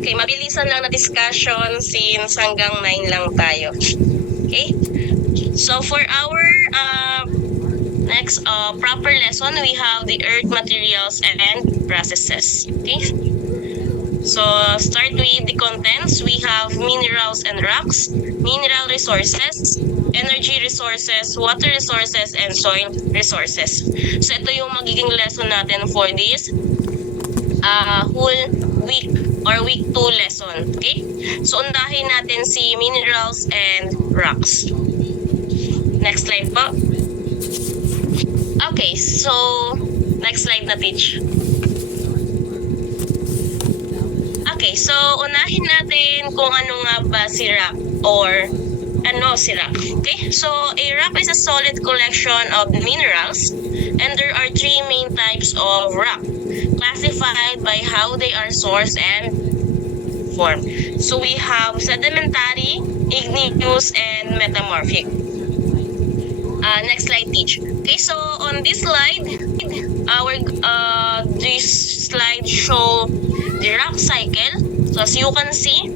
Okay, mabilisan lang na discussion since hanggang 9 lang tayo. Okay? So for our next proper lesson, we have the earth materials and processes. Okay? So start with the contents. We have minerals and rocks, mineral resources, energy resources, water resources, and soil resources. So ito yung magiging lesson natin for this whole week or week 2 lesson. Okay? So unahin natin si minerals and rocks. Next slide po. Okay, so next slide na, teach. Okay, so unahin natin kung ano nga ba si rock or ano si rock. Okay, so a rock is a solid collection of minerals, and there are 3 main types of rock, classified by how they are sourced and formed. So we have sedimentary, igneous, and metamorphic. Next slide, teach. Okay, so on this slide, this slide show the rock cycle. So as you can see,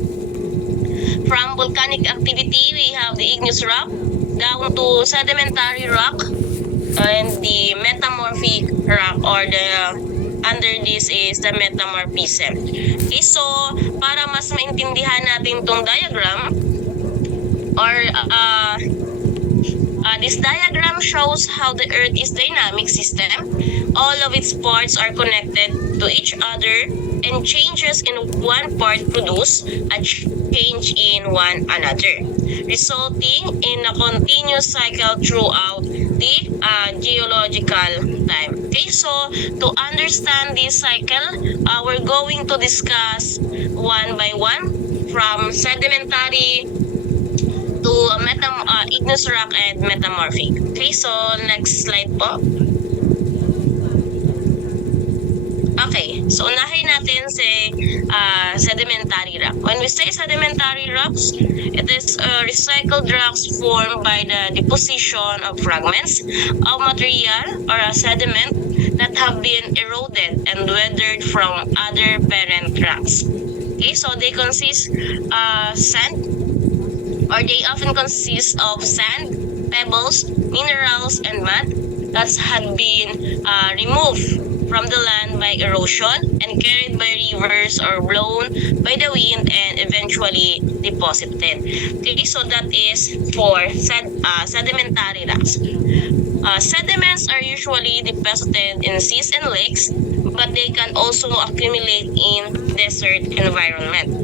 from volcanic activity, we have the igneous rock down to sedimentary rock and the metamorphic rock, or the under this is the metamorphism. Okay, so para mas maintindihan natin tong diagram, or this diagram shows how the earth is dynamic system. All of its parts are connected to each other, and changes in one part produce a change in one another, resulting in a continuous cycle throughout the geological time. Okay, so to understand this cycle, we're going to discuss one by one from sedimentary to igneous rock and metamorphic. Okay, so next slide po. Okay, so unahin natin si sedimentary rock. When we say sedimentary rocks, it is recycled rocks formed by the deposition of fragments of material or a sediment that have been eroded and weathered from other parent rocks. Okay, so they consist they often consist of sand, pebbles, minerals, and mud that had been removed from the land by erosion and carried by rivers or blown by the wind and eventually deposited. Okay, so that is for sedimentary rocks. Sediments are usually deposited in seas and lakes, but they can also accumulate in desert environment.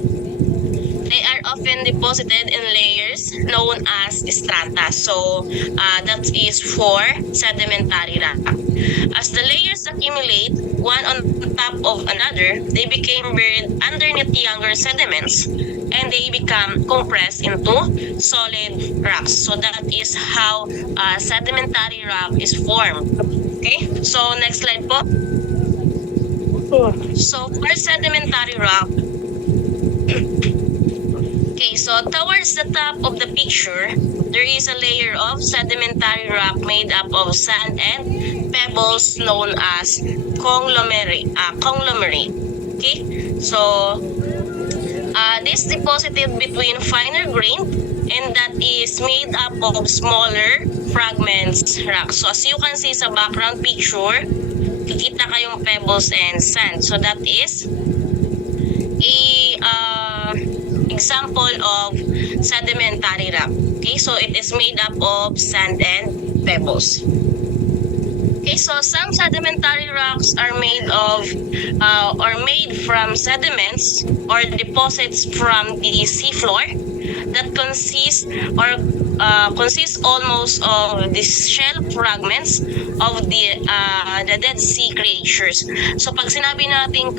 They are often deposited in layers known as strata. So that is for sedimentary rock. As the layers accumulate one on top of another, they become buried underneath younger sediments, and they become compressed into solid rocks. So that is how sedimentary rock is formed. Okay, so next slide po. So for sedimentary rock, okay, so towards the top of the picture, there is a layer of sedimentary rock made up of sand and pebbles known as conglomerate. Okay, so this deposited between finer grain, and that is made up of smaller fragments rock. So as you can see sa background picture, kikita kayong pebbles and sand. So that is a example of sedimentary rock. Okay, so it is made up of sand and pebbles. Okay, so some sedimentary rocks are made of or made from sediments or deposits from the seafloor that consist almost of the shell fragments of the Dead Sea creatures. So pag sinabi natin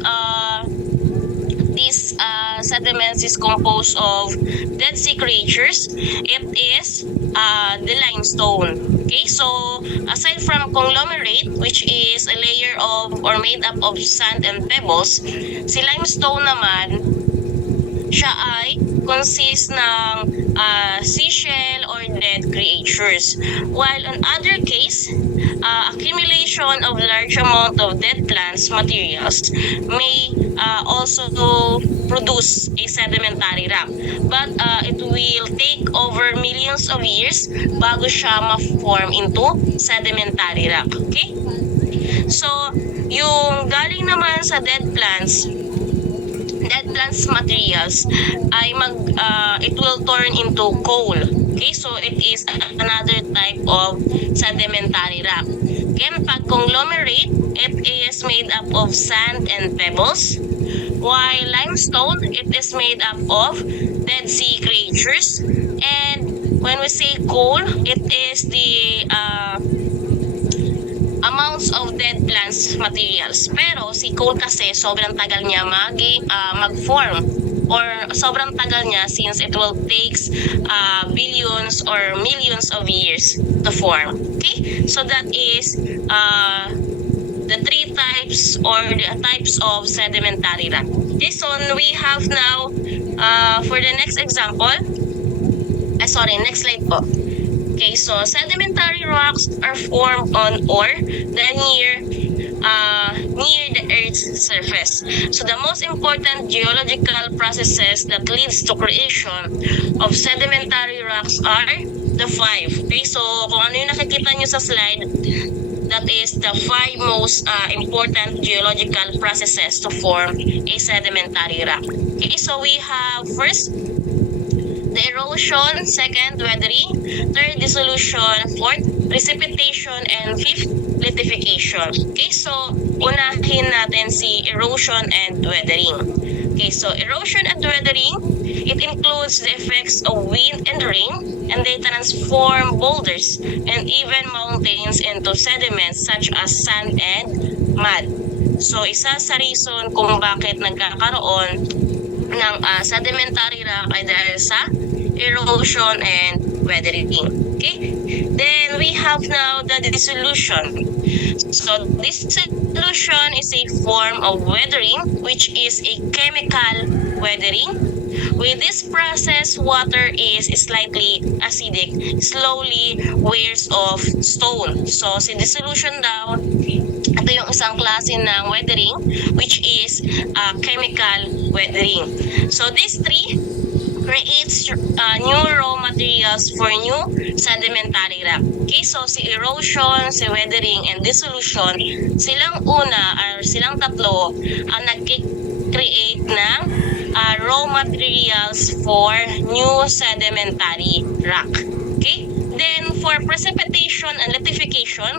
these sediments is composed of Dead Sea creatures, it is the limestone. Okay, so aside from conglomerate, which is a layer of or made up of sand and pebbles, si limestone naman, siya ay consist ng seashell or dead creatures. While on other case, accumulation of large amount of dead plants materials may also produce a sedimentary rock. But it will take over millions of years bago siya ma-form into sedimentary rock. Okay? So, yung galing naman sa dead plants materials ay it will turn into coal. Okay, so it is another type of sedimentary rock. Again, pag conglomerate, it is made up of sand and pebbles, while limestone, it is made up of Dead Sea creatures. And when we say coal, it is the amounts of dead plants materials. Pero si coal kasi sobrang tagal niya mag-form, or sobrang tagal niya since it will takes billions or millions of years to form. Okay? So that is the three types or the types of sedimentary rock. Okay, so we have now for the next example, next slide po. Okay, so sedimentary rocks are formed on or near the Earth's surface. So the most important geological processes that leads to creation of sedimentary rocks are the five. Okay, so kung ano yung nakikita nyo sa slide, that is the five most important geological processes to form a sedimentary rock. Okay, so we have first the erosion, second, weathering, third, dissolution, fourth, precipitation, and fifth, lithification. Okay, so unahin natin si erosion and weathering. Okay, so erosion and weathering, it includes the effects of wind and rain, and they transform boulders and even mountains into sediments such as sand and mud. So isa sa reason kung bakit nagkakaroon ng sedimentary rock ay dahil sa erosion and weathering. Okay? Then we have now the dissolution. So dissolution is a form of weathering which is a chemical weathering. With this process, water is slightly acidic, slowly wears off stone. So si dissolution daw, ito yung isang klase ng weathering which is chemical weathering. So these three creates new raw materials for new sedimentary rock. Okay, so si erosion, si weathering, and dissolution, silang silang tatlo ang nag-create ng raw materials for new sedimentary rock. Okay, then for precipitation and lithification,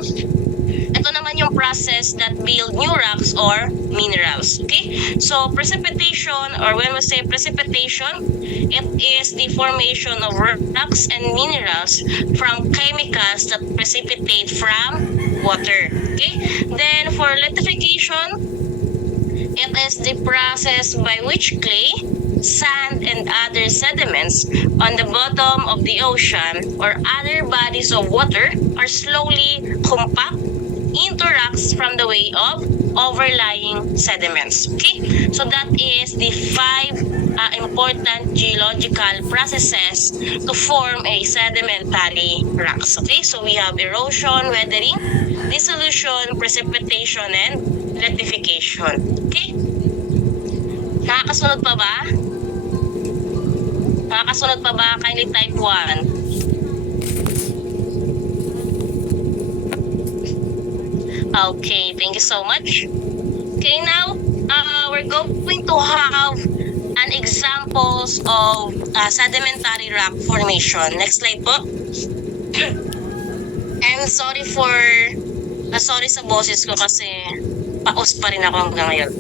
ito naman yung process that build new rocks or minerals. Okay? So, precipitation, or when we say precipitation, it is the formation of rocks and minerals from chemicals that precipitate from water. Okay? Then, for lithification, it is the process by which clay, sand, and other sediments on the bottom of the ocean or other bodies of water are slowly compact into rocks from the way of overlying sediments. Okay, so that is the five important geological processes to form a sedimentary rocks. Okay, so we have erosion, weathering, dissolution, precipitation, and lithification. Okay, nakakasunod pa ba? Nakakasunod pa ba? Kindly type 1. Okay, thank you so much. Okay, now we're going to have an examples of sedimentary rock formation. Next slide po. And sorry sa boses ko kasi paus pa rin ako hanggang ngayon.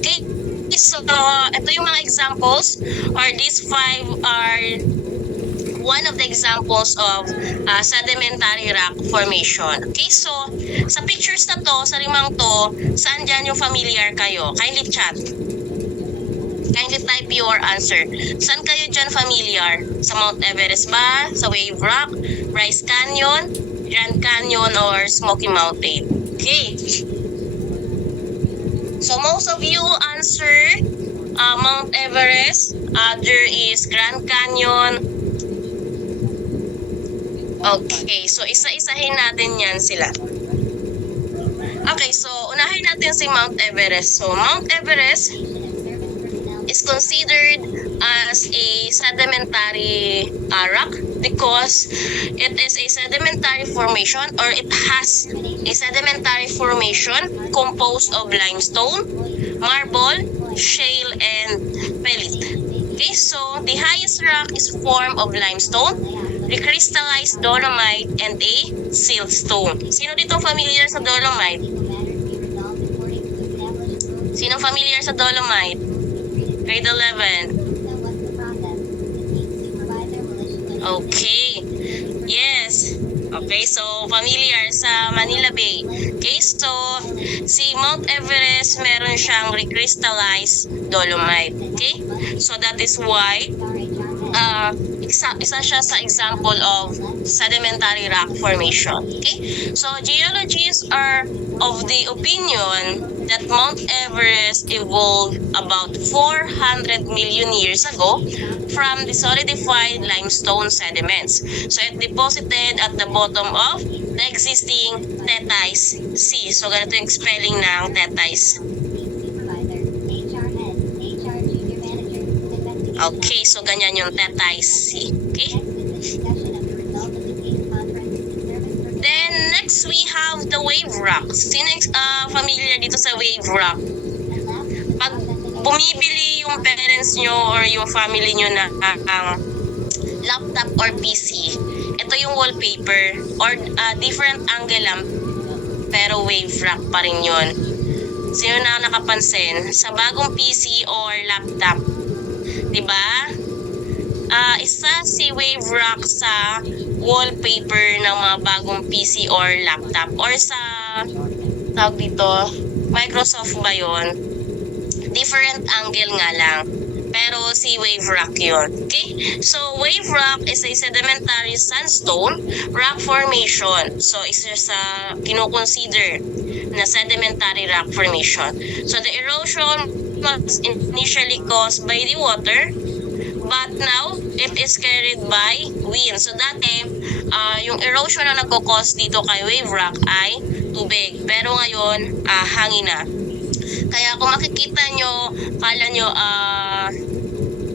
Okay, so ito yung mga examples, or these five are one of the examples of sedimentary rock formation. Okay, so sa pictures na to, sa rimang to, saan dyan yung familiar kayo? Kindly chat. Kindly type your answer. Saan kayo dyan familiar? Sa Mount Everest ba? Sa Wave Rock? Bryce Canyon? Grand Canyon? Or Smoky Mountain? Okay. So most of you answer Mount Everest. Other is Grand Canyon. Okay, so isa-isahin natin yan sila. Okay, so unahin natin si Mount Everest. So Mount Everest is considered as a sedimentary rock because it is a sedimentary formation, or it has a sedimentary formation composed of limestone, marble, shale, and pellet. Okay, so the highest rock is formed of limestone, recrystallized dolomite, and a siltstone. Sino dito familiar sa dolomite? Sino familiar sa dolomite? Grade 11. Okay. Yes. Okay, so familiar sa Manila Bay. Okay, so si Mount Everest meron siyang recrystallized dolomite. Okay? So that is why isa siya sa example of sedimentary rock formation. Okay? So geologists are of the opinion that Mount Everest evolved about 400 million years ago from the solidified limestone sediments. So it deposited at the bottom of the existing Tethys Sea. So ganito yung spelling ng Tethys. Okay, so ganyan yung Tethys Sea. Okay? Then next we have the wave rock. Sino familiar dito sa wave rock? Pag bumibili yung parents nyo or yung family nyo na laptop or PC, ito yung wallpaper or different angle lang, pero wave rock pa rin yun. Sino na nakapansin? Sa bagong PC or laptop, diba? Isa si wave rock sa wallpaper ng mga bagong PC or laptop, or sa tawag dito, Microsoft ba yun? Different angle nga lang, pero si wave rock yun. Okay? So wave rock is a sedimentary sandstone rock formation. So isa sa kinoconsider na sedimentary rock formation. So the erosion was initially caused by the water, but now it is carried by wind. So dati, yung erosion na nagko-cause dito kay wave rock ay tubig, pero ngayon hangin na. Kaya kung makikita nyo, kala nyo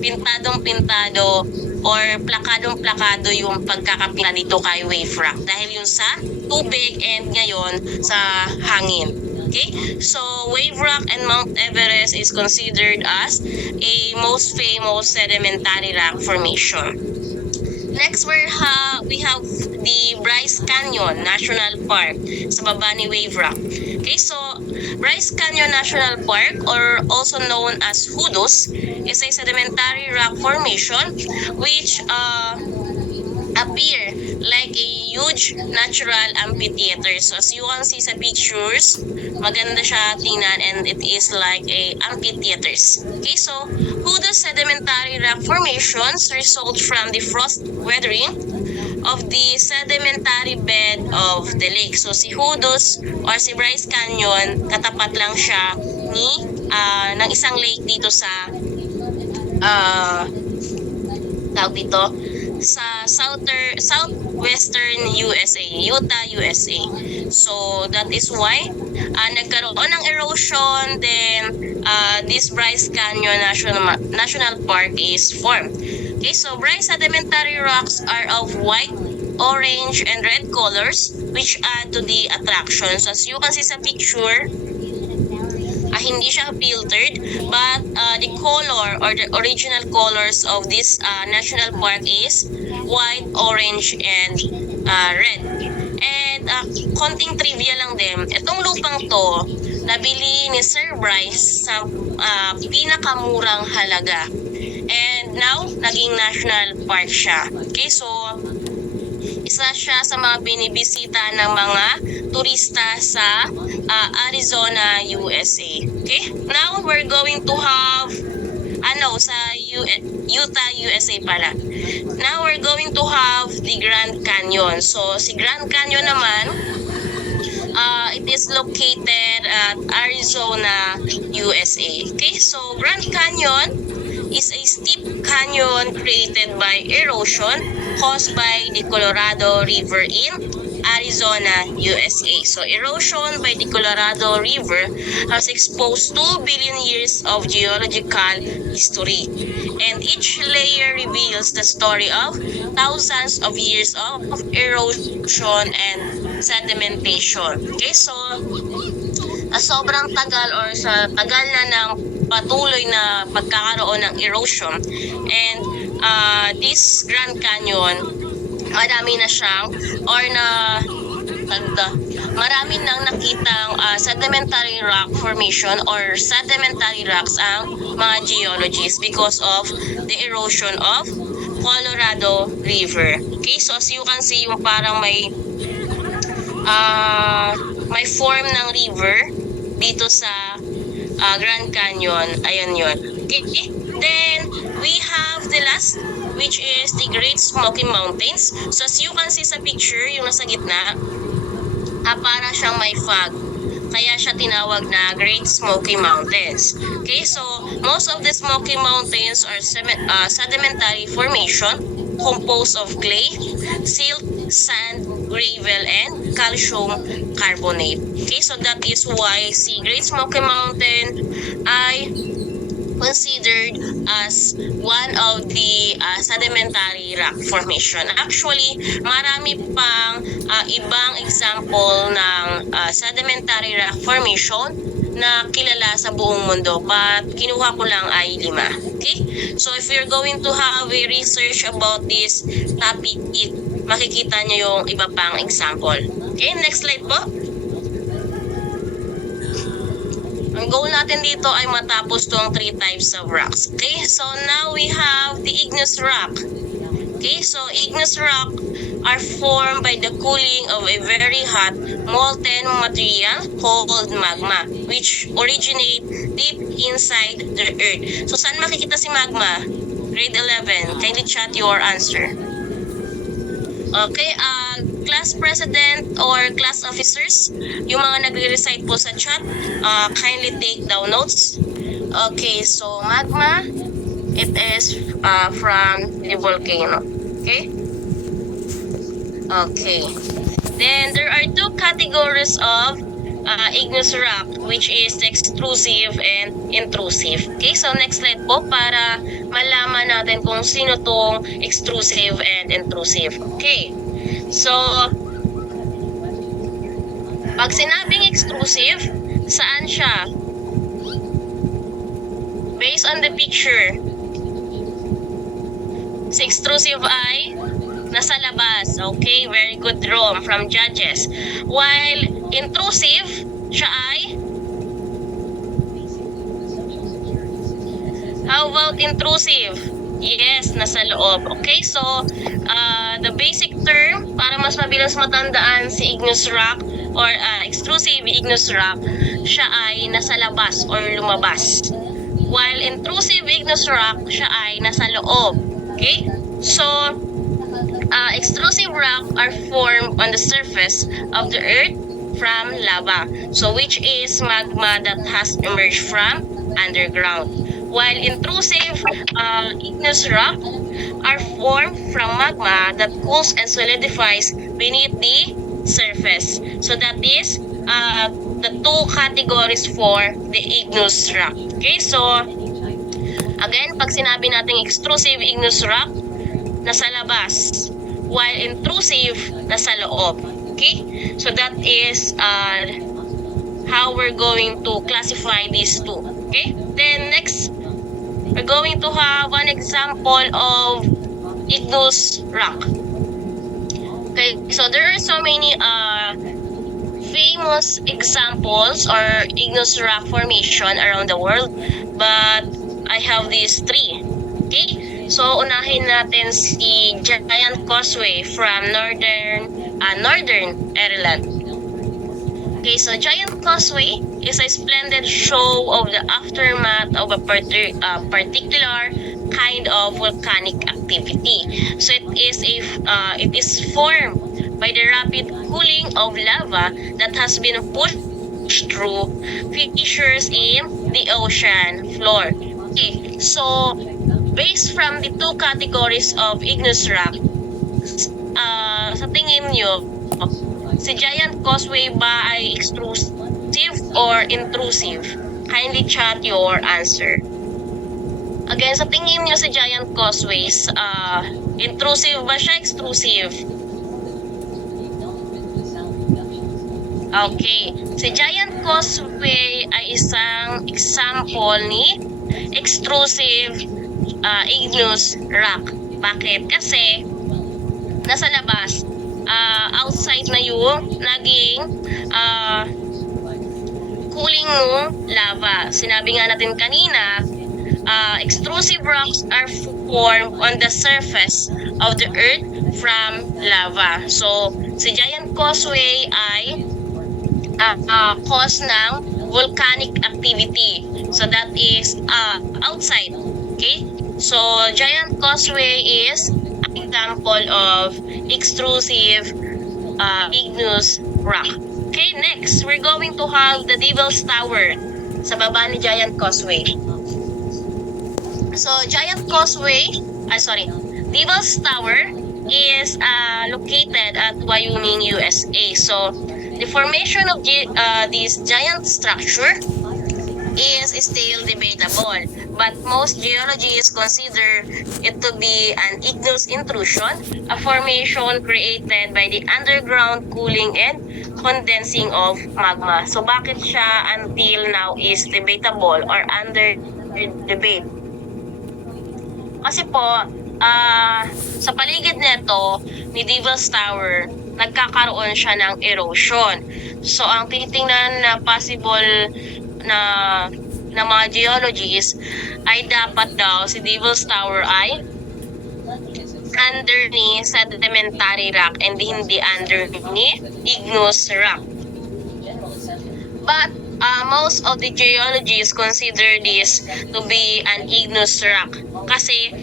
pintadong-pintado or plakadong-plakado yung pagkakapinta dito kay wave rock dahil yung sa tubig and ngayon sa hangin. Okay? So wave rock and Mount Everest is considered as a most famous sedimentary rock formation. Next we have the Bryce Canyon National Park sa baba ni Wave Rock. Okay, so Bryce Canyon National Park, or also known as Hoodoo's, is a sedimentary rock formation which appear like a huge natural amphitheater. So as you can see sa pictures, maganda siya tingnan and it is like a amphitheaters. Okay, so Hoodoo's sedimentary rock formations result from the frost weathering of the sedimentary bed of the lake. So si Hoodoo's or si Bryce Canyon, katapat lang siya ng isang lake dito sa tawag dito sa southwestern USA, Utah, USA. So that is why nagkaroon ng erosion, then this Bryce Canyon National Park is formed. Okay, so Bryce sedimentary rocks are of white, orange, and red colors which add to the attraction. So as you can see sa picture, hindi siya filtered, but the color or the original colors of this national park is white, orange, and red. And konting trivia lang din, itong lupang to nabili ni Sir Bryce sa pinakamurang halaga, and now naging national park siya. Okay, so isa siya sa mga binibisita ng mga turista sa Arizona, USA. Okay? Now, we're going to have sa Utah, USA pala. Now, we're going to have the Grand Canyon. So, si Grand Canyon naman, it is located at Arizona, USA. Okay? So, Grand Canyon is a steep canyon created by erosion caused by the Colorado River in Arizona, USA. So erosion by the Colorado River has exposed 2 billion years of geological history. And each layer reveals the story of thousands of years of erosion and sedimentation. Okay, so sobrang tagal or sa tagal na ng patuloy na pagkakaroon ng erosion and this Grand Canyon marami na siyang or na marami nang nakitang sedimentary rock formation or sedimentary rocks ang mga geologists because of the erosion of Colorado River. Okay, so as you can see yung parang may form ng river dito sa Grand Canyon. Ayan yun. Okay. Then, we have the last, which is the Great Smoky Mountains. So, as you can see sa picture, yung nasa gitna, para siyang may fog. Kaya siya tinawag na Great Smoky Mountains. Okay, so, most of the Smoky Mountains are sedimentary formation composed of clay, silt, sand, gravel, and calcium carbonate. Okay, so that is why si Great Smoky Mountain ay considered as one of the sedimentary rock formation. Actually, marami pang ibang example ng sedimentary rock formation na kilala sa buong mundo, but kinuha ko lang ay 5. Okay? So if you're going to have a research about this topic, makikita nyo yung iba pang example. Okay, next slide po. Ang goal natin dito ay matapos tong 3 types of rocks. Okay, so now we have the igneous rock. Okay, so igneous rock are formed by the cooling of a very hot molten material called magma, which originate deep inside the earth. So saan makikita si magma? Grade 11. Kindly chat your answer. Okay, class president or class officers, yung mga nagre-recite po sa chat, kindly take down notes. Okay, so magma, it is from the volcano. Okay? Okay. Then there are 2 categories of igneous rock, which is the extrusive and intrusive. Okay, so next slide po para malaman natin kung sino tong extrusive and intrusive. Okay, so pag sinabing extrusive, saan siya? Based on the picture, si extrusive ay nasa labas. Okay, very good Rome from judges. While intrusive, siya ay how about intrusive? Yes, nasa loob. Okay, so the basic term para mas mabilis matandaan si igneous rock or extrusive igneous rock, siya ay nasa labas or lumabas. While intrusive igneous rock, siya ay nasa loob. Okay? So extrusive rock are formed on the surface of the earth from lava, so which is magma that has emerged from underground. While intrusive igneous rock are formed from magma that cools and solidifies beneath the surface. So that is the 2 categories for the igneous rock. Okay, so again, pag sinabi natin extrusive igneous rock, nasa labas, while intrusive, nasa loob. Okay? So that is how we're going to classify these 2. Okay? Then next, we're going to have an example of igneous rock. Okay, so there are so many famous examples or igneous rock formation around the world, but I have these 3. Okay? So, unahin natin si Giant Causeway from Northern Ireland. Okay, so Giant Causeway is a splendid show of the aftermath of a particular kind of volcanic activity. So, it is formed by the rapid cooling of lava that has been pushed through fissures in the ocean floor. Okay, so based from the 2 categories of igneous rock, sa tingin nyo, si Giant Causeway ba ay extrusive or intrusive? Kindly chat your answer. Again, sa tingin nyo si Giant Causeways, intrusive ba siya, extrusive? Okay. Si Giant Causeway ay isang example ni extrusive igneous rock. Bakit? Kasi nasa labas, outside na yung naging cooling ng lava. Sinabi nga natin kanina, extrusive rocks are formed on the surface of the earth from lava. So, si Giant Causeway ay cause ng volcanic activity. So, that is outside. Okay? So, Giant Causeway is an example of extrusive igneous rock. Okay, next, we're going to have the Devil's Tower sa baba ni Giant Causeway. So, Devil's Tower is located at Wyoming, USA. So, the formation of this giant structure is still debatable, but most geologists consider it to be an igneous intrusion, a formation created by the underground cooling and condensing of magma. So, bakit siya until now is debatable or under debate? Kasi po, sa paligid nito ni Devil's Tower, nagkakaroon siya ng erosion. So, ang titingnan na possible na mga geologists ay dapat daw si Devil's Tower ay under ni sedimentary rock and hindi under ni igneous rock. But most of the geologists consider this to be an igneous rock kasi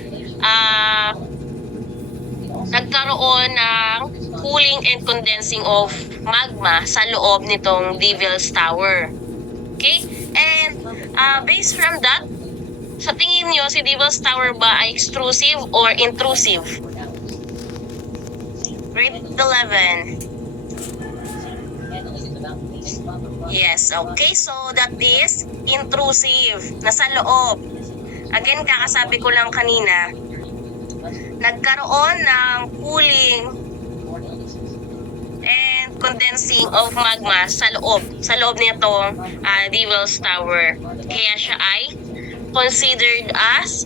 nagkaroon ng cooling and condensing of magma sa loob nitong Devil's Tower. Okay? And based from that, sa tingin nyo, si Devil's Tower ba ay extrusive or intrusive? Grade 11. Yes, okay. So, that is intrusive. Nasa loob. Again, kakasabi ko lang kanina, nagkaroon ng cooling and condensing of magma sa loob nitong Devil's Tower. Kaya siya ay considered as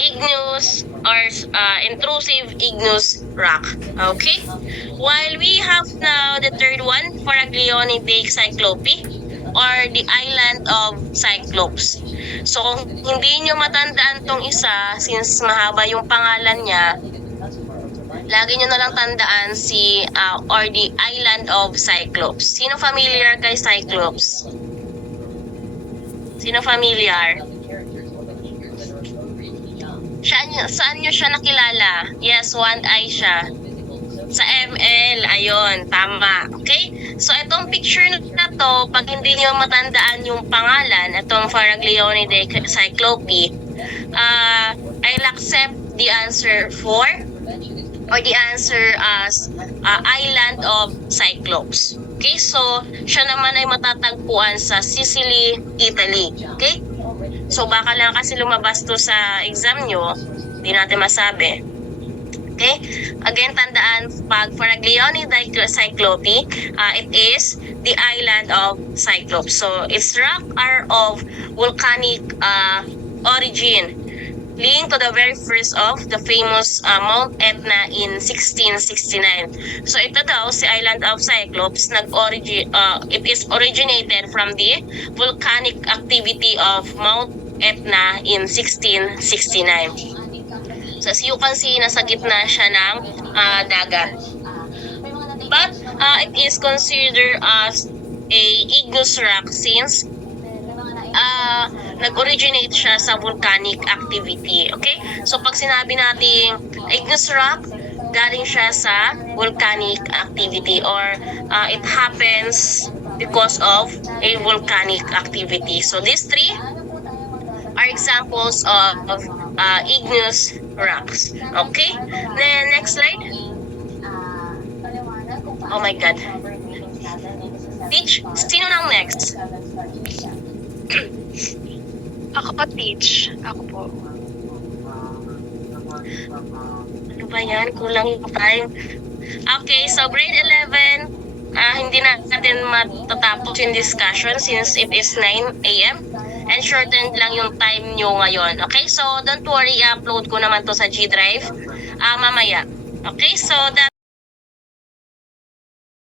igneous or intrusive igneous rock. Okay? While we have now the third one, Faraglione Lake Cyclope or the Island of Cyclops. So, kung hindi nyo matandaan tong isa, since mahaba yung pangalan niya, lagi nyo na lang tandaan si or the Island of Cyclops. Sino familiar kay Cyclops? Sino familiar? Saan nyo siya nakilala? Yes, one eye siya. Sa ML, ayun, tama. Okay? So, itong picture na to, pag hindi nyo matandaan yung pangalan, itong Faraglione Lake Cyclope, I'll accept the answer for or the answer as Island of Cyclops. Okay? So, siya naman ay matatagpuan sa Sicily, Italy. Okay? So, baka lang kasi lumabas to sa exam nyo, hindi natin masabi. Okay? Again, tandaan, pag Faraglione Cyclope, it is the Island of Cyclops. So, its rock are of volcanic origin, linked to the very first of the famous Mount Etna in 1669. So, ito daw, si Island of Cyclops, it is originated from the volcanic activity of Mount Etna in 1669. So, as you can see, nasa gitna siya ng dagat. But, it is considered as a igneous rock since nag-originate siya sa volcanic activity. Okay? So, pag sinabi natin igneous rock, galing siya sa volcanic activity or it happens because of a volcanic activity. So, these three are examples of igneous rocks. Okay? Then, next slide. Oh my God. Teach, sino nang next? Ako po, teach. Ako po. Ano ba yan? Kulang yung time. Okay, so grade 11, hindi natin matatapos yung discussion since it is 9 a.m. And shortened lang yung time nyo ngayon. Okay, so don't worry, i-upload ko naman to sa G Drive mamaya. Okay, so that